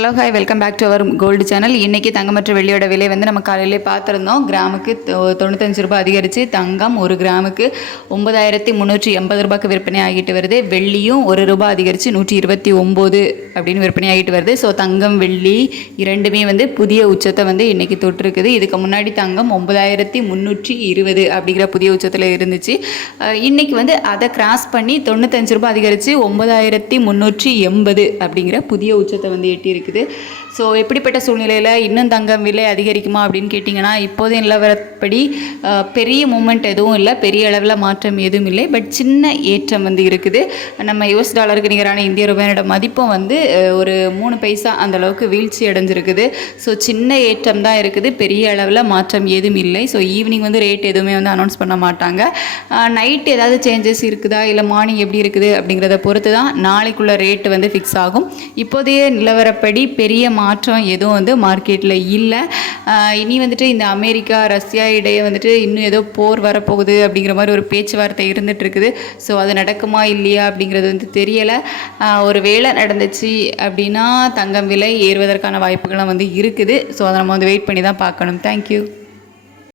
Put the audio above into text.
Hello hi welcome back to our gold channel. இன்றைக்கி தங்கம் மற்றும் வெள்ளியோட விலை வந்து நம்ம காலையிலே பார்த்துருந்தோம். கிராமுக்கு 95 ரூபாய் அதிகரித்து தங்கம் ஒரு கிராமுக்கு 9380 ரூபாய்க்கு விற்பனை ஆகிட்டு வருது. வெள்ளியும் 1 ரூபாய் அதிகரித்து 129 அப்படின்னு விற்பனை ஆகிட்டு வருது. ஸோ தங்கம் வெள்ளி இரண்டுமே வந்து புதிய உச்சத்தை வந்து இன்றைக்கி தொட்டிருக்குது. இதுக்கு முன்னாடி தங்கம் 9320 அப்படிங்கிற புதிய உச்சத்தில் இருந்துச்சு. இன்றைக்கி வந்து அதை கிராஸ் பண்ணி 95 ரூபாய் அதிகரித்து 9380 அப்படிங்கிற புதிய உச்சத்தை வந்து எட்டியிருக்கு. ஸோ எப்படிப்பட்ட சூழ்நிலையில் இன்னும் தங்கம் விலை அதிகரிக்குமா அப்படின்னு கேட்டிங்கன்னா, இப்போதைய நிலவரப்படி பெரிய மூமெண்ட் எதுவும் இல்லை, பெரிய அளவில் மாற்றம் எதுவும் இல்லை. பட் சின்ன ஏற்றம் வந்து இருக்குது. நம்ம US டாலருக்கு நிகரான இந்திய ரூபாயோட மதிப்பும் வந்து ஒரு 3 பைசா அந்த அளவுக்கு வீழ்ச்சி அடைஞ்சிருக்குது. ஸோ சின்ன ஏற்றம் தான் இருக்குது, பெரிய அளவில் மாற்றம் எதுவும் இல்லை. ஸோ ஈவினிங் வந்து ரேட் எதுவுமே வந்து அனௌன்ஸ் பண்ண மாட்டாங்க. நைட் ஏதாவது சேஞ்சஸ் இருக்குதா இல்லை மார்னிங் எப்படி இருக்குது அப்படிங்கிறத பொறுத்து தான் நாளைக்குள்ள ரேட்டு வந்து ஃபிக்ஸ் ஆகும். இப்போதைய நிலவரப்படி பெரிய மாற்றம் எதுவும் வந்து மார்க்கெட்டில் இல்லை. இனி வந்துட்டு இந்த அமெரிக்கா ரஷ்யா இடையே வந்துட்டு இன்னும் ஏதோ போர் வரப்போகுது அப்படிங்கிற மாதிரி ஒரு பேச்சுவார்த்தை இருந்துகிட்டு இருக்குது. ஸோ அது நடக்குமா இல்லையா அப்படிங்கிறது வந்து தெரியலை. ஒரு வேளை நடந்துச்சு அப்படின்னா தங்கம் விலை ஏறுவதற்கான வாய்ப்புகளும் வந்து இருக்குது. ஸோ அதை நம்ம வந்து வெயிட் பண்ணி தான் பார்க்கணும். தேங்க்யூ.